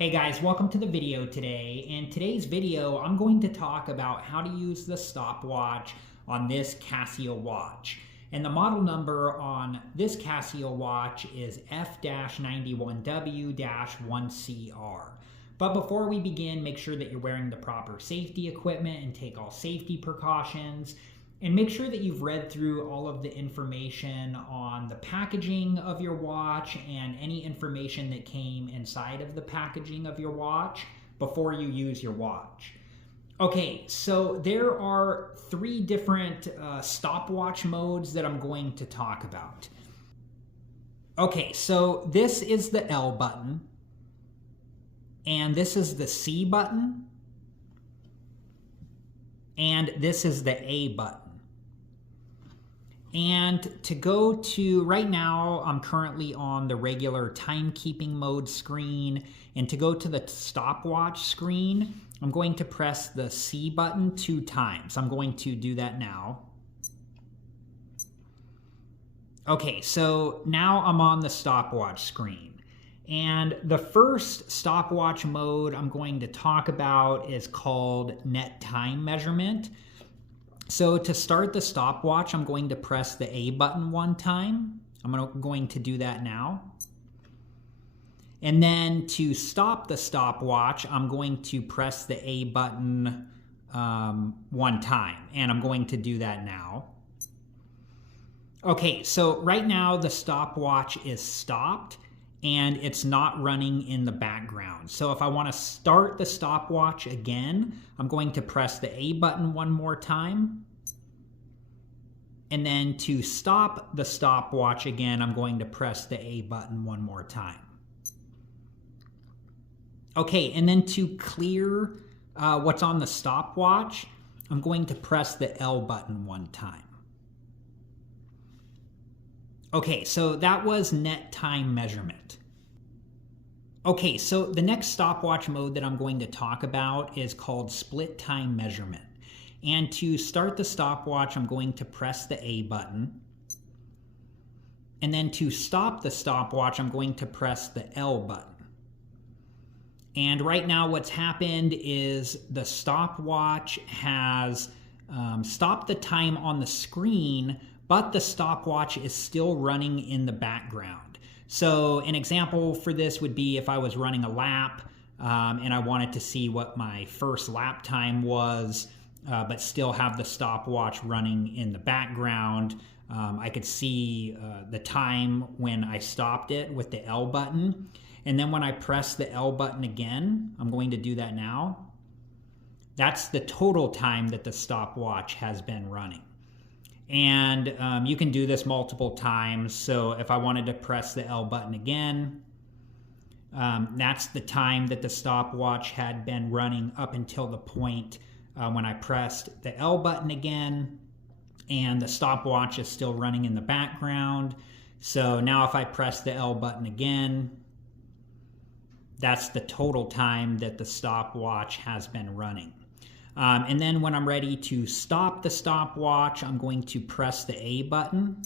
Hey guys, welcome to the video today. In today's video, I'm going to talk about how to use the stopwatch on this Casio watch. And the model number on this Casio watch is F-91W-1CR. But before we begin, make sure that you're wearing the proper safety equipment and take all safety precautions. And make sure that you've read through all of the information on the packaging of your watch and any information that came inside of the packaging of your watch before you use your watch. Okay, so there are three different stopwatch modes that I'm going to talk about. Okay, so this is the L button, and this is the C button, and this is the A button. And to go to, right now, I'm currently on the regular timekeeping mode screen. And to go to the stopwatch screen, I'm going to press the C button 2 times. I'm going to do that now. Okay, so now I'm on the stopwatch screen. And the first stopwatch mode I'm going to talk about is called net time measurement. So to start the stopwatch, I'm going to press the A button 1 time. I'm going to do that now. And then to stop the stopwatch, I'm going to press the A button 1 time. And I'm going to do that now. Okay, so right now the stopwatch is stopped and it's not running in the background. So if I want to start the stopwatch again, I'm going to press the A button 1 more time. And then to stop the stopwatch again, I'm going to press the A button 1 more time. Okay, and then to clear what's on the stopwatch, I'm going to press the L button 1 time. Okay, so that was net time measurement. Okay, so the next stopwatch mode that I'm going to talk about is called split time measurement. And to start the stopwatch, I'm going to press the A button. And then to stop the stopwatch, I'm going to press the L button. And right now what's happened is the stopwatch has stopped the time on the screen, but the stopwatch is still running in the background. So an example for this would be if I was running a lap and I wanted to see what my first lap time was, but still have the stopwatch running in the background. I could see the time when I stopped it with the L button. And then when I press the L button again, I'm going to do that now. That's the total time that the stopwatch has been running. And you can do this multiple times. So if I wanted to press the L button again, that's the time that the stopwatch had been running up until the point when I pressed the L button again, and the stopwatch is still running in the background. So now if I press the L button again, that's the total time that the stopwatch has been running. And then when I'm ready to stop the stopwatch, I'm going to press the A button.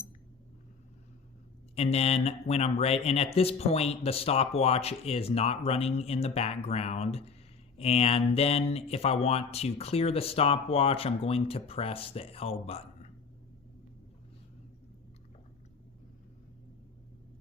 And then when I'm ready, and at this point, the stopwatch is not running in the background. And then if I want to clear the stopwatch, I'm going to press the L button.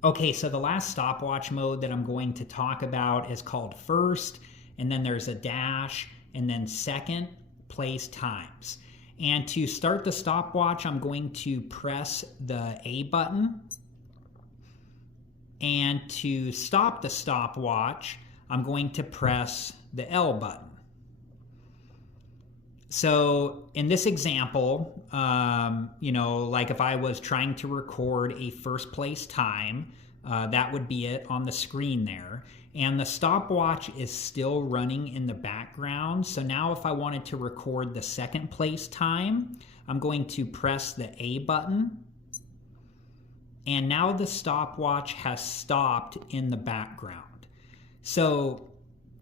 Okay, so the last stopwatch mode that I'm going to talk about is called first, and then there's a dash, and then second place times. And to start the stopwatch, I'm going to press the A button. And to stop the stopwatch, I'm going to press the L button. So in this example, like if I was trying to record a first place time, that would be it on the screen there. And the stopwatch is still running in the background. So now if I wanted to record the second place time, I'm going to press the A button. And now the stopwatch has stopped in the background. So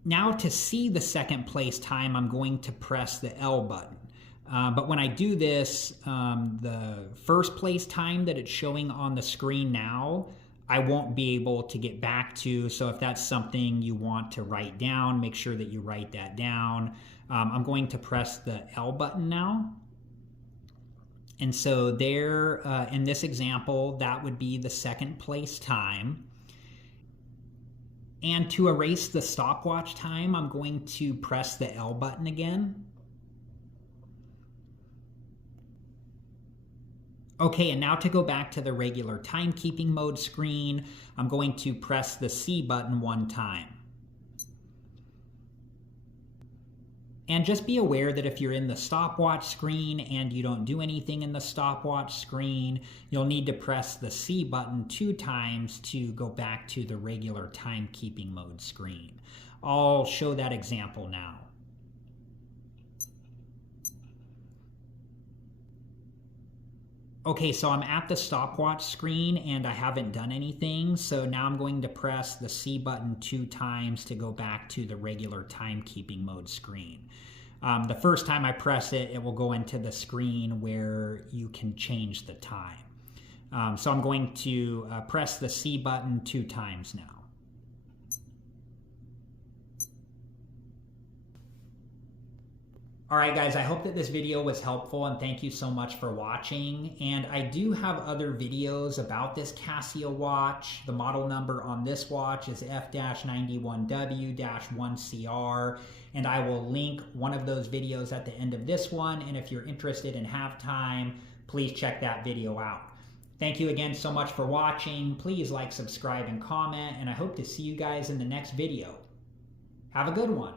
now to see the second place time, I'm going to press the L button. But when I do this, the first place time that it's showing on the screen now, I won't be able to get back to. So if that's something you want to write down, make sure that you write that down. I'm going to press the L button now. And so there, in this example, that would be the second place time. And to erase the stopwatch time, I'm going to press the L button again. Okay, and now to go back to the regular timekeeping mode screen, I'm going to press the C button one time. And just be aware that if you're in the stopwatch screen and you don't do anything in the stopwatch screen, you'll need to press the C button 2 times to go back to the regular timekeeping mode screen. I'll show that example now. Okay, so I'm at the stopwatch screen and I haven't done anything, so now I'm going to press the C button 2 times to go back to the regular timekeeping mode screen. The first time I press it, it will go into the screen where you can change the time. So I'm going to press the C button 2 times now. All right, guys, I hope that this video was helpful and thank you so much for watching. And I do have other videos about this Casio watch. The model number on this watch is F-91W-1CR, and I will link one of those videos at the end of this one. And if you're interested and have time, please check that video out. Thank you again so much for watching. Please like, subscribe, and comment, and I hope to see you guys in the next video. Have a good one.